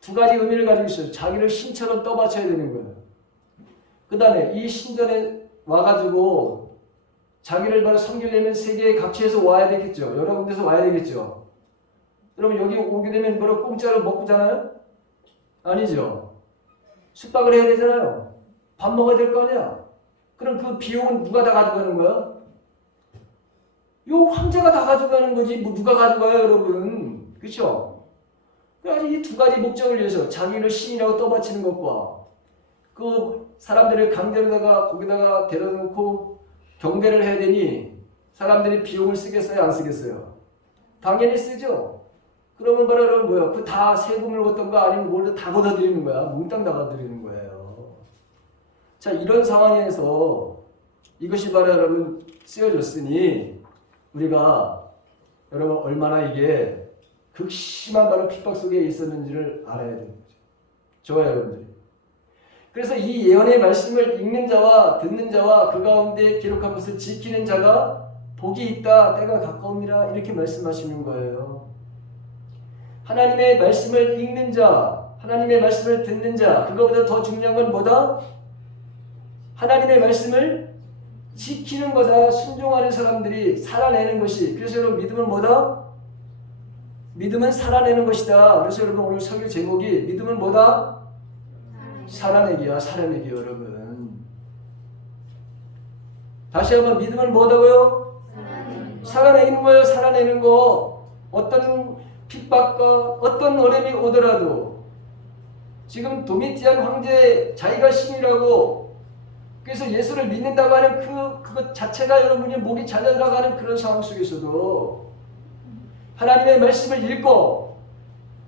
두 가지 의미를 가지고 있어요. 자기를 신처럼 떠받쳐야 되는 거예요. 그 다음에 이 신전에 와가지고 자기를 바로 섬기려면 세계의 각지에서 와야 되겠죠. 여러 군데서 와야 되겠죠. 여러분 여기 오게 되면 뭐로 공짜로 먹고 자나요? 아니죠. 숙박을 해야 되잖아요. 밥 먹어야 될 거 아니야. 그럼 그 비용은 누가 다 가져가는 거야? 요 황제가 다 가져가는 거지 뭐 누가 가져가요 여러분. 그렇죠? 그래서 이 두 가지 목적을 위해서 자기를 신이라고 떠받치는 것과 그 사람들을 강제로다가 거기다가 데려다 놓고 경배를 해야 되니 사람들이 비용을 쓰겠어요 안 쓰겠어요? 당연히 쓰죠. 그러면 바로 여러분 뭐야? 그 다 세금을 걷던가 아니면 뭘 다 걷어들이는 거야. 몽땅 다 걷어들이는 거예요. 자, 이런 상황에서 이것이 바로 여러분 쓰여졌으니 우리가 여러분 얼마나 이게 극심한 바로 핍박 속에 있었는지를 알아야 되는 거죠. 저와 여러분들이. 그래서 이 예언의 말씀을 읽는 자와 듣는 자와 그 가운데 기록한 것을 지키는 자가 복이 있다. 때가 가까움이라 이렇게 말씀하시는 거예요. 하나님의 말씀을 읽는 자, 하나님의 말씀을 듣는 자, 그거보다 더 중요한 건 뭐다? 하나님의 말씀을 지키는 거다. 순종하는 사람들이 살아내는 것이. 그래서 여러분 믿음은 뭐다? 믿음은 살아내는 것이다. 그래서 여러분 오늘 설교 제목이 믿음은 뭐다? 살아내기야. 살아내기 여러분. 다시 한번 믿음은 뭐다고요? 살아내는 거예요. 살아내는 거. 어떤 핍박과 어떤 어려움이 오더라도 지금 도미티안 황제 자기가 신이라고 그래서 예수를 믿는다고 하는 그것 자체가 여러분이 목이 잘려나가는 그런 상황 속에서도 하나님의 말씀을 읽고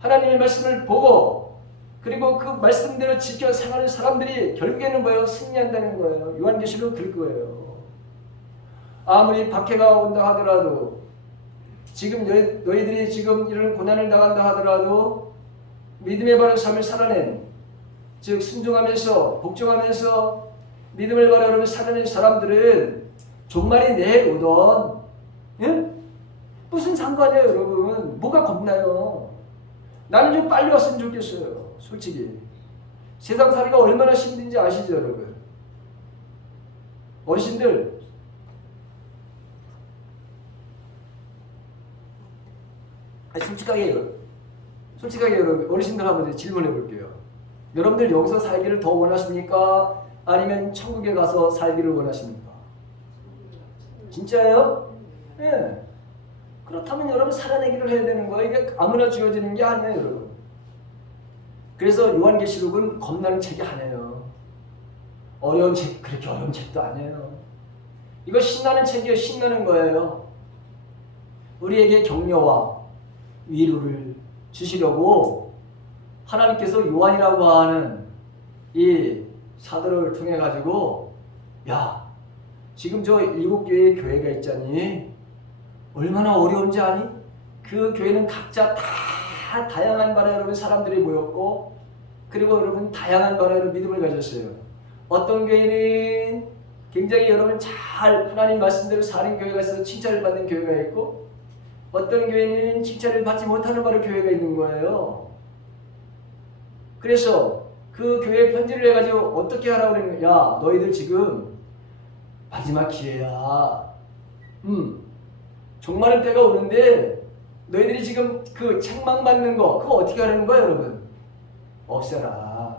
하나님의 말씀을 보고 그리고 그 말씀대로 지켜 생활하는 사람들이 결국에는 뭐예요? 승리한다는 거예요. 요한계시록 그럴 거예요. 아무리 박해가 온다 하더라도 지금 너희들이 지금 이런 고난을 당한다 하더라도 믿음의 바른 삶을 살아낸 즉 순종하면서 복종하면서 믿음을 바로 여러분 살아낸 사람들은 종말이 내일 오던 예? 무슨 상관이에요 여러분. 뭐가 겁나요. 나는 좀 빨리 왔으면 좋겠어요. 솔직히 세상 살이가 얼마나 힘든지 아시죠 여러분. 어르신들 솔직하게 여러분 어르신들 한번 질문해 볼게요. 여러분들 여기서 살기를 더 원하십니까? 아니면 천국에 가서 살기를 원하십니까? 진짜예요? 네. 그렇다면 여러분 살아내기를 해야 되는 거예요. 이게 아무나 주어지는 게 아니에요 여러분. 그래서 요한계시록은 겁나는 책이 아니에요. 어려운 책, 그렇게 어려운 책도 아니에요. 이거 신나는 책이에요. 신나는 거예요. 우리에게 격려와 위로를 주시려고 하나님께서 요한이라고 하는 이 사도를 통해 가지고 야 지금 저 7개의 교회가 있잖니 얼마나 어려운지 아니? 그 교회는 각자 다 다양한 바라 여러분 사람들이 모였고 그리고 여러분 다양한 바라 여러분 믿음을 가졌어요. 어떤 교회는 굉장히 여러분 잘 하나님 말씀대로 사는 교회가 있어서 칭찬을 받는 교회가 있고 어떤 교회는 칭찬을 받지 못하는 바로 교회가 있는 거예요. 그래서 그 교회에 편지를 해가지고 어떻게 하라고 그러는 거야. 야 너희들 지금 마지막 기회야. 종말의 때가 오는데 너희들이 지금 그 책망받는 거 그거 어떻게 하라는 거야 여러분. 없애라.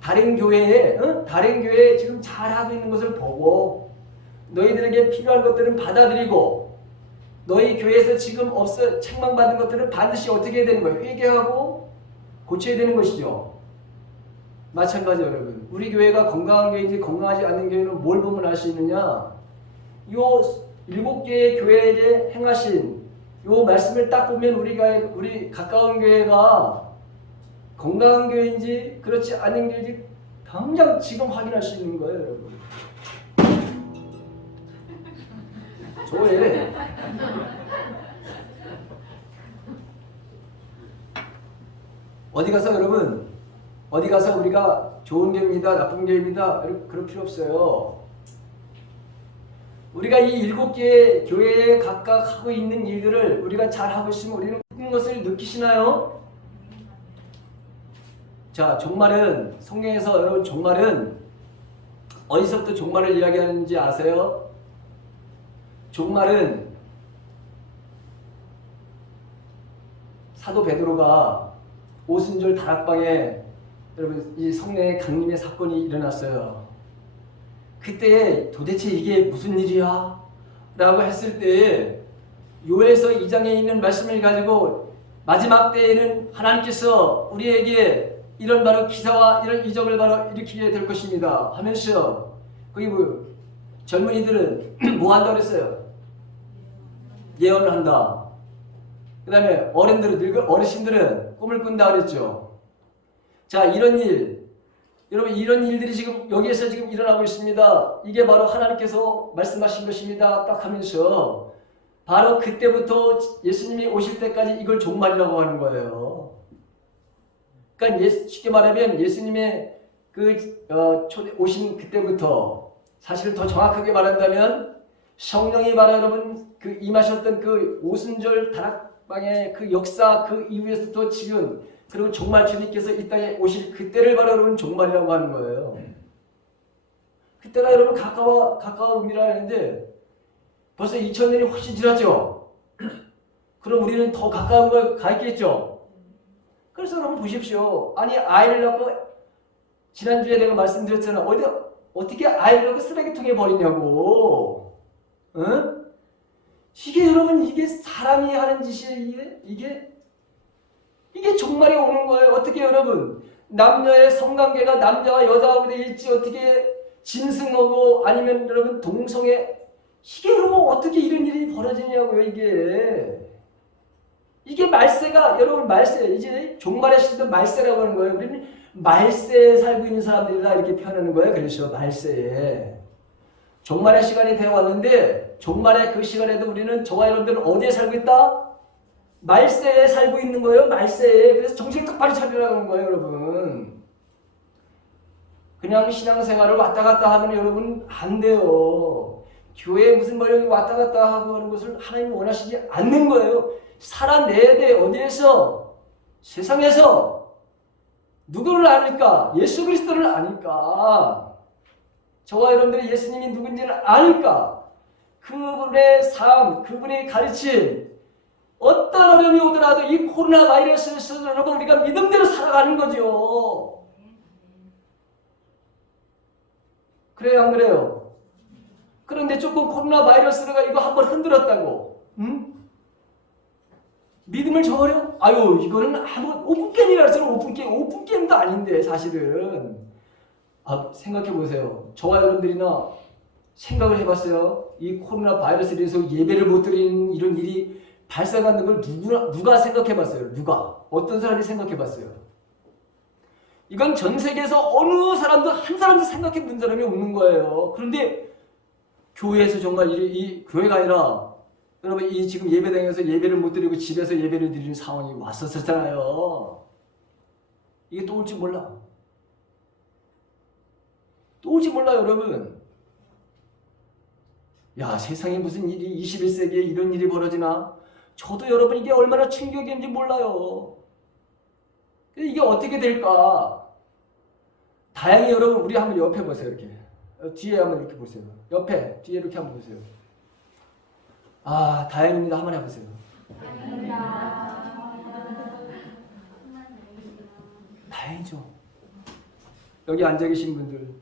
다른 교회에 지금 잘하고 있는 것을 보고 너희들에게 필요한 것들은 받아들이고 너희 교회에서 지금 책망받은 것들은 반드시 어떻게 해야 되는 거예요? 회개하고 고쳐야 되는 것이죠. 마찬가지 여러분. 우리 교회가 건강한 교회인지 건강하지 않는 교회는 뭘 보면 알 수 있느냐? 요 7개의 교회에 행하신 요 말씀을 딱 보면 우리 가까운 교회가 건강한 교회인지 그렇지 않은 교회인지 당장 지금 확인할 수 있는 거예요 여러분. 좋아해. 어디 가서 우리가 좋은 교회입니다, 나쁜 교회입니다 그럴 필요 없어요. 우리가 이 7개의 교회에 각각 하고 있는 일들을 우리가 잘 하고 있으면 우리는 그것을 느끼시나요? 자, 종말은 성경에서 여러분 종말은 어디서부터 종말을 이야기하는지 아세요? 종말은 사도 베드로가 오순절 다락방에 여러분 이 성령의 강림의 사건이 일어났어요. 그때 도대체 이게 무슨 일이야? 라고 했을 때 요엘서 2장에 있는 말씀을 가지고 마지막 때에는 하나님께서 우리에게 이런 바로 기사와 이런 이적을 바로 일으키게 될 것입니다 하면서 거기 뭐 젊은이들은 뭐 한다고 그랬어요? 예언을 한다. 그 다음에 어르신들은 꿈을 꾼다 그랬죠. 자, 이런 일, 여러분 이런 일들이 지금 여기에서 지금 일어나고 있습니다. 이게 바로 하나님께서 말씀하신 것입니다. 딱 하면서 바로 그때부터 예수님이 오실 때까지 이걸 종말이라고 하는 거예요. 그러니까 쉽게 말하면 예수님의 오신 그때부터, 사실 더 정확하게 말한다면 성령이 바로 여러분 임하셨던 그 오순절 다락방의 그 역사 그 이후에서부터 지금, 그리고 정말 주님께서 이 땅에 오실 그때를 바로 여러분 종말이라고 하는 거예요. 그때가 여러분 가까움이라 하는데 벌써 2000년이 훨씬 지났죠. 그럼 우리는 더 가까운 걸 가 있겠죠. 그래서 여러분 보십시오. 아니, 아이를 낳고, 지난주에 내가 말씀드렸잖아. 어떻게 아이를 낳고 쓰레기통에 버리냐고. 응? 이게 여러분, 이게 사람이 하는 짓이에요. 이게 종말이 오는 거예요. 어떻게 여러분, 남녀의 성관계가 남자와 여자하고 될지, 어떻게 짐승하고, 아니면 여러분 동성애, 이게 여러분 어떻게 이런 일이 벌어지냐고요. 이게 말세가, 여러분 말세, 이제 종말의 시대도 말세라고 하는 거예요. 우리는 말세에 살고 있는 사람들이다 이렇게 표현하는 거예요. 그래서 말세에 종말의 시간이 되어 왔는데, 종말의 그 시간에도 우리는, 저와 여러분들은 어디에 살고 있다? 말세에 살고 있는 거예요. 말세에. 그래서 정신 똑바로 차리라는 거예요, 여러분. 그냥 신앙생활을 왔다 갔다 하면 여러분 안 돼요. 교회에 무슨 여기 왔다 갔다 하고 하는 것을 하나님이 원하시지 않는 거예요. 살아내야 돼. 어디에서? 세상에서. 누구를 아니까? 예수 그리스도를 아니까. 저와 여러분들이 예수님이 누군지를 아니까. 그분의 삶, 그분의 가르침, 어떤 어려움이 오더라도 이 코로나 바이러스에서 여러분 우리가 믿음대로 살아가는 거죠. 그래요, 안 그래요? 그런데 조금 코로나 바이러스가 이거 한번 흔들었다고, 응? 믿음을 저버려? 아유, 이거는 오픈게임이라 해서 오픈게임도 아닌데, 사실은. 생각해 보세요. 저와 여러분들이나 생각을 해봤어요. 이 코로나 바이러스에 대해서 예배를 못 드리는 이런 일이 발생하는 걸 누가 생각해 봤어요? 누가? 어떤 사람이 생각해 봤어요? 이건 전 세계에서 어느 사람도 한 사람도 생각해 본 사람이 없는 거예요. 그런데 교회에서 정말 이 교회가 아니라 여러분 이 지금 예배당에서 예배를 못 드리고 집에서 예배를 드리는 상황이 왔었잖아요. 이게 또 올지 몰라. 또 올지 몰라, 여러분. 야, 세상에 무슨 일이 21세기에 이런 일이 벌어지나? 저도 여러분 이게 얼마나 충격인지 몰라요. 이게 어떻게 될까? 다행히 여러분 우리 한번 옆에 보세요. 이렇게 뒤에 한번 이렇게 보세요. 옆에 뒤에 이렇게 한번 보세요. 다행입니다. 한번 해보세요. 다행이죠. 여기 앉아 계신 분들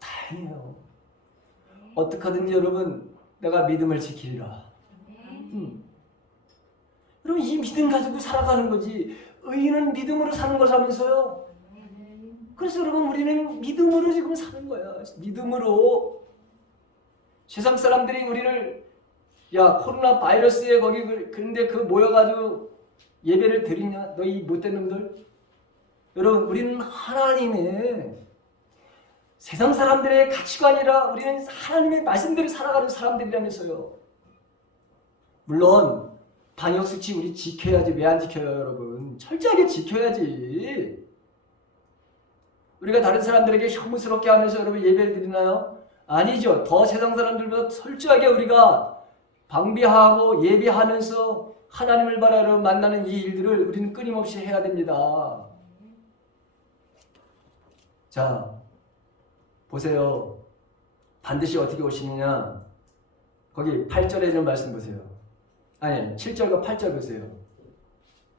다행이에요. 어떻게 하든지 여러분 내가 믿음을 지키리라. 여러분 이 믿음 가지고 살아가는 거지. 의인은 믿음으로 사는 것이라면서요. 그래서 여러분 우리는 믿음으로 지금 사는 거야. 믿음으로. 세상 사람들이 우리를 야 코로나 바이러스에 거기 근데 모여가지고 예배를 드리냐? 너 이 못된 놈들. 여러분 우리는 하나님의 세상 사람들의 가치관이라 우리는 하나님의 말씀대로 살아가는 사람들이라면서요. 물론 방역수칙 우리 지켜야지. 왜 안 지켜요, 여러분? 철저하게 지켜야지. 우리가 다른 사람들에게 혐오스럽게 하면서 여러분 예배를 드리나요? 아니죠. 더 세상 사람들보다 철저하게 우리가 방비하고 예배하면서 하나님을 바라러 만나는 이 일들을 우리는 끊임없이 해야 됩니다. 자, 보세요. 반드시 어떻게 오시느냐? 거기 8절에 있는 말씀 보세요. 아니 7절과 8절 보세요.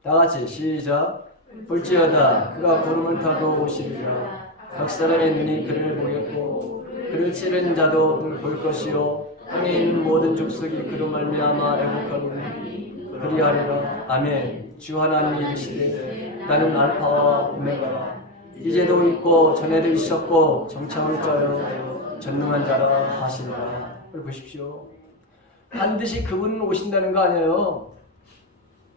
다 같이 시작. 볼지어다 그가 구름을 타고 오시리라. 각 사람의 눈이 그를 보겠고 그를 치는 자도 볼 것이요 땅에 있는 모든 족속이 그로 말미암아 애곡하노니 그리하리라. 아멘. 주 하나님이 이르시되 나는 알파와 오메가라. 이제도 있고 전에도 있었고 정창을 짜요 전능한 자라 하시니라. 보십시오. 반드시 그분은 오신다는 거 아니에요.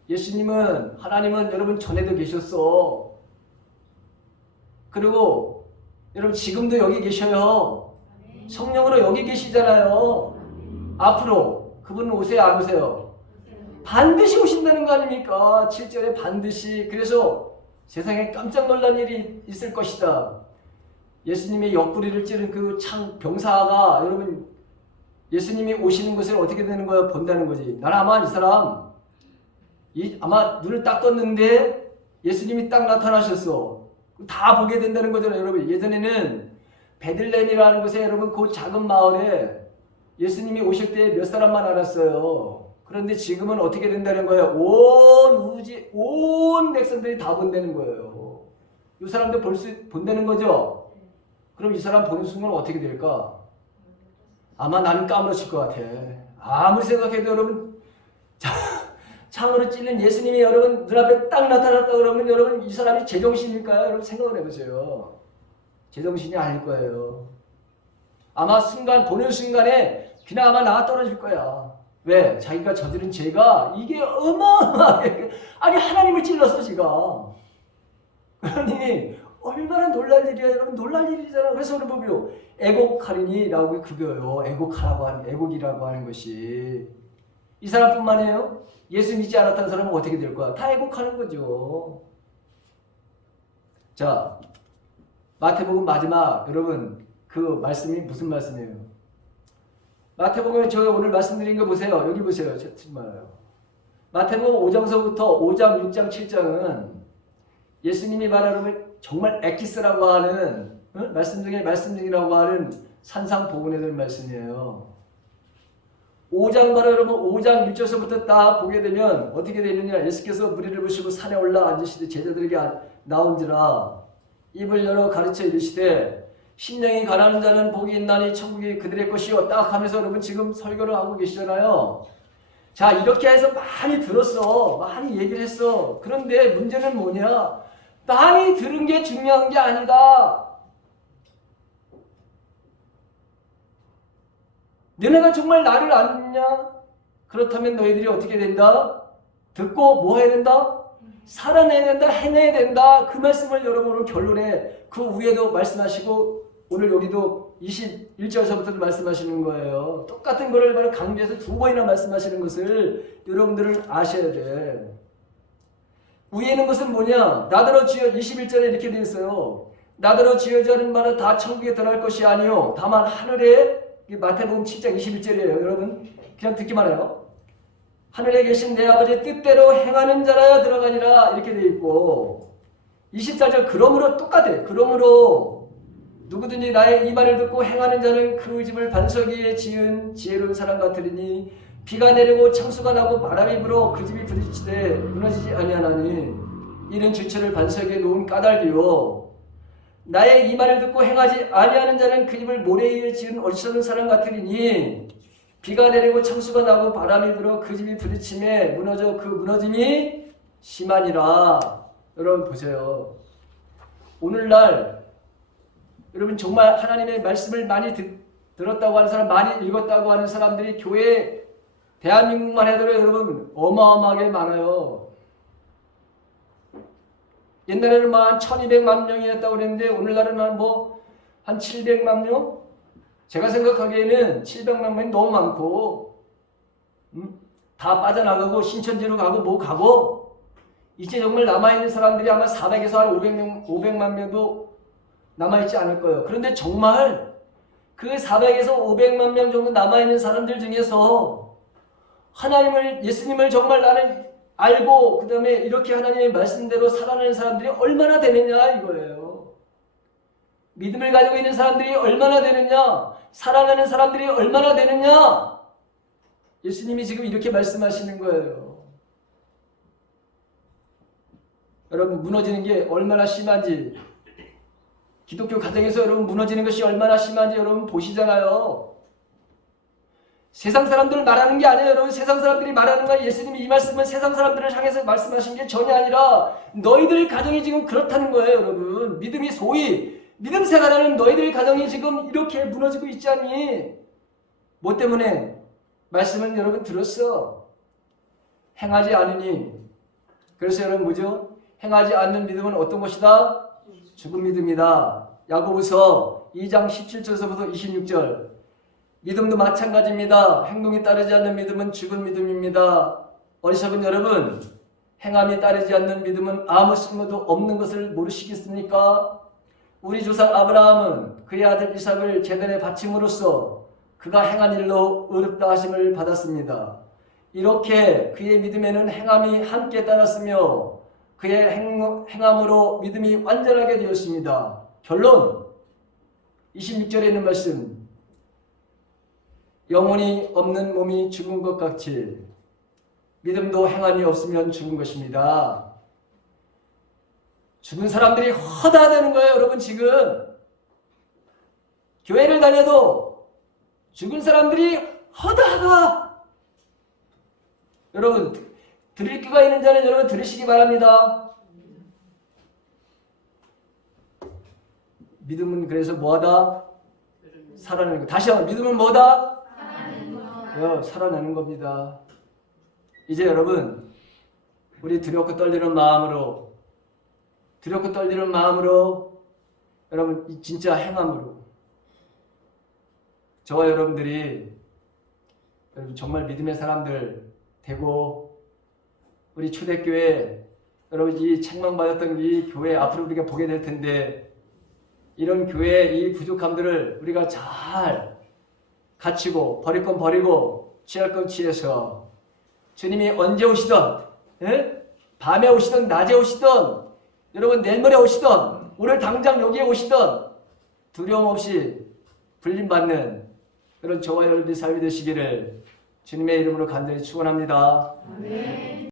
예수님은, 하나님은 여러분 전에도 계셨어. 그리고 여러분 지금도 여기 계셔요. 성령으로 여기 계시잖아요. 앞으로 그분은 오세요, 안 오세요? 반드시 오신다는 거 아닙니까? 7절에 반드시. 그래서 세상에 깜짝 놀란 일이 있을 것이다. 예수님의 옆구리를 찌른 그 병사가 여러분 예수님이 오시는 것을 어떻게 되는 거야? 본다는 거지. 나는 아마 이 사람 아마 눈을 딱 떴는데 예수님이 딱 나타나셨어. 다 보게 된다는 거잖아요. 여러분 예전에는 베들레헴이라는 곳에 여러분 그 작은 마을에 예수님이 오실 때 몇 사람만 알았어요. 그런데 지금은 어떻게 된다는 거예요? 온 백성들이 다 본다는 거예요. 이 사람들 본다는 거죠? 그럼 이 사람 보는 순간 어떻게 될까? 아마 나는 까무러칠 것 같아. 아무리 생각해도 여러분 창으로 찔린 예수님이 여러분 눈앞에 딱 나타났다 그러면 여러분 이 사람이 제정신일까요? 여러분 생각을 해보세요. 제정신이 아닐 거예요. 아마 보는 순간에 그냥 아마 나가 떨어질 거야. 왜? 자기가 저지른 죄가 이게 어마어마하게 아니 하나님을 찔렀어 지가. 그러니 얼마나 놀랄 일이야 여러분. 놀랄 일이잖아. 그래서 우리 보면 애곡하리니라고 그거예요. 애곡이라고 하는 것이 이 사람뿐만이에요. 예수 믿지 않았다는 사람은 어떻게 될 거야? 다 애곡하는 거죠. 자, 마태복음 마지막 여러분 그 말씀이 무슨 말씀이에요? 마태복음에 제가 오늘 말씀드린 거 보세요. 여기 보세요. 말아요. 마태복음 5장서부터 5장, 6장, 7장은 예수님이 말하는 정말 엑기스라고 하는 말씀 중에 말씀 중이라고 하는 산상복원에 대한 말씀이에요. 5장 바로 여러분 5장 1절서부터 딱 보게 되면 어떻게 되느냐. 예수께서 무리를 보시고 산에 올라 앉으시되 제자들에게 나온지라 입을 열어 가르쳐 이르시되 심령이 가난한 자는 복이 있나니 천국이 그들의 것이요. 딱 하면서 여러분 지금 설교를 하고 계시잖아요. 자 이렇게 해서 많이 들었어. 많이 얘기를 했어. 그런데 문제는 뭐냐. 많이 들은 게 중요한 게 아니다. 너네가 정말 나를 아느냐? 그렇다면 너희들이 어떻게 된다? 듣고 뭐 해야 된다? 살아내야 된다, 해내야 된다. 그 말씀을 여러분 오늘 결론에 그 위에도 말씀하시고 오늘 여기도 21절서부터 말씀하시는 거예요. 똑같은 거를 바로 강조해서 두 번이나 말씀하시는 것을 여러분들은 아셔야 돼. 위에 있는 것은 뭐냐? 나더러 지어 21절에 이렇게 되어 있어요. 나더러 지어지는 바는 다 천국에 들어갈 것이 아니요 다만 하늘에 마태복음 7장 21절이에요. 여러분 그냥 듣기만 해요. 하늘에 계신 내 아버지의 뜻대로 행하는 자라야 들어가니라 이렇게 되어 있고 24절 그러므로 똑같아요. 그러므로 누구든지 나의 이 말을 듣고 행하는 자는 그 집을 반석 위에 지은 지혜로운 사람 같으리니 비가 내리고 창수가 나고 바람이 불어 그 집이 부딪히되 무너지지 아니하나니 이는 주체를 반석 위에 놓은 까닭이요 나의 이 말을 듣고 행하지 아니하는 자는 그 집을 모래 위에 지은 어리석은 사람 같으리니 비가 내리고 창수가 나고 바람이 불어 그 집이 부딪힘에 무너져 그 무너짐이 심하니라. 여러분 보세요. 오늘날 여러분 정말 하나님의 말씀을 많이 들었다고 하는 사람, 많이 읽었다고 하는 사람들이 교회 대한민국만 해도 여러분 어마어마하게 많아요. 옛날에는 한 1200만 명이었다고 그랬는데 오늘날은 한 700만 명? 제가 생각하기에는 700만 명이 너무 많고 다 빠져나가고 신천지로 가고 뭐 가고 이제 정말 남아있는 사람들이 아마 400에서 한 500만 명도 남아있지 않을 거예요. 그런데 정말 그 400에서 500만 명 정도 남아있는 사람들 중에서 하나님을 예수님을 정말 나는 알고 그 다음에 이렇게 하나님의 말씀대로 살아내는 사람들이 얼마나 되느냐 이거예요. 믿음을 가지고 있는 사람들이 얼마나 되느냐, 살아가는 사람들이 얼마나 되느냐. 예수님이 지금 이렇게 말씀하시는 거예요. 여러분 무너지는 게 얼마나 심한지, 기독교 가정에서 여러분 무너지는 것이 얼마나 심한지 여러분 보시잖아요. 세상 사람들을 말하는 게 아니에요. 여러분 세상 사람들이 말하는 거야. 예수님이 이 말씀은 세상 사람들을 향해서 말씀하신 게 전혀 아니라 너희들 가정이 지금 그렇다는 거예요. 여러분 믿음이 소위 믿음 생활하는 너희들 가정이 지금 이렇게 무너지고 있지 않니? 뭐 때문에? 말씀은 여러분 들었어. 행하지 않으니 그래서 여러분 뭐죠? 행하지 않는 믿음은 어떤 것이다? 죽은 믿음이다. 야고보서 2장 17절서부터 26절. 믿음도 마찬가지입니다. 행동이 따르지 않는 믿음은 죽은 믿음입니다. 어리석은 여러분, 행함이 따르지 않는 믿음은 아무 쓸모도 없는 것을 모르시겠습니까? 우리 조상 아브라함은 그의 아들 이삭을 제단에 바침으로써 그가 행한 일로 의롭다 하심을 받았습니다. 이렇게 그의 믿음에는 행함이 함께 따랐으며 그의 행함으로 믿음이 완전하게 되었습니다. 결론 26절에 있는 말씀, 영혼이 없는 몸이 죽은 것 같이 믿음도 행함이 없으면 죽은 것입니다. 죽은 사람들이 허다하다는 거예요. 여러분, 지금 교회를 다녀도 죽은 사람들이 허다하다. 여러분, 들을 귀가 있는 자는 여러분 들으시기 바랍니다. 믿음은 그래서 뭐하다? 살아내는 거. 다시 한번, 믿음은 뭐다? 살아내는 겁니다. 이제 여러분, 우리 두렵고 떨리는 마음으로 여러분 진짜 행함으로 저와 여러분들이 여러분 정말 믿음의 사람들 되고 우리 초대교회 여러분 이 책망받았던 이 교회 앞으로 우리가 보게 될 텐데 이런 교회의 이 부족함들을 우리가 잘 갖추고 버릴 건 버리고 취할 건 취해서 주님이 언제 오시던 밤에 오시던 낮에 오시던 여러분 내일 모레 오시던 오늘 당장 여기에 오시던 두려움 없이 불림받는 그런 저와 여러분들의 삶이 되시기를 주님의 이름으로 간절히 축원합니다. 아멘.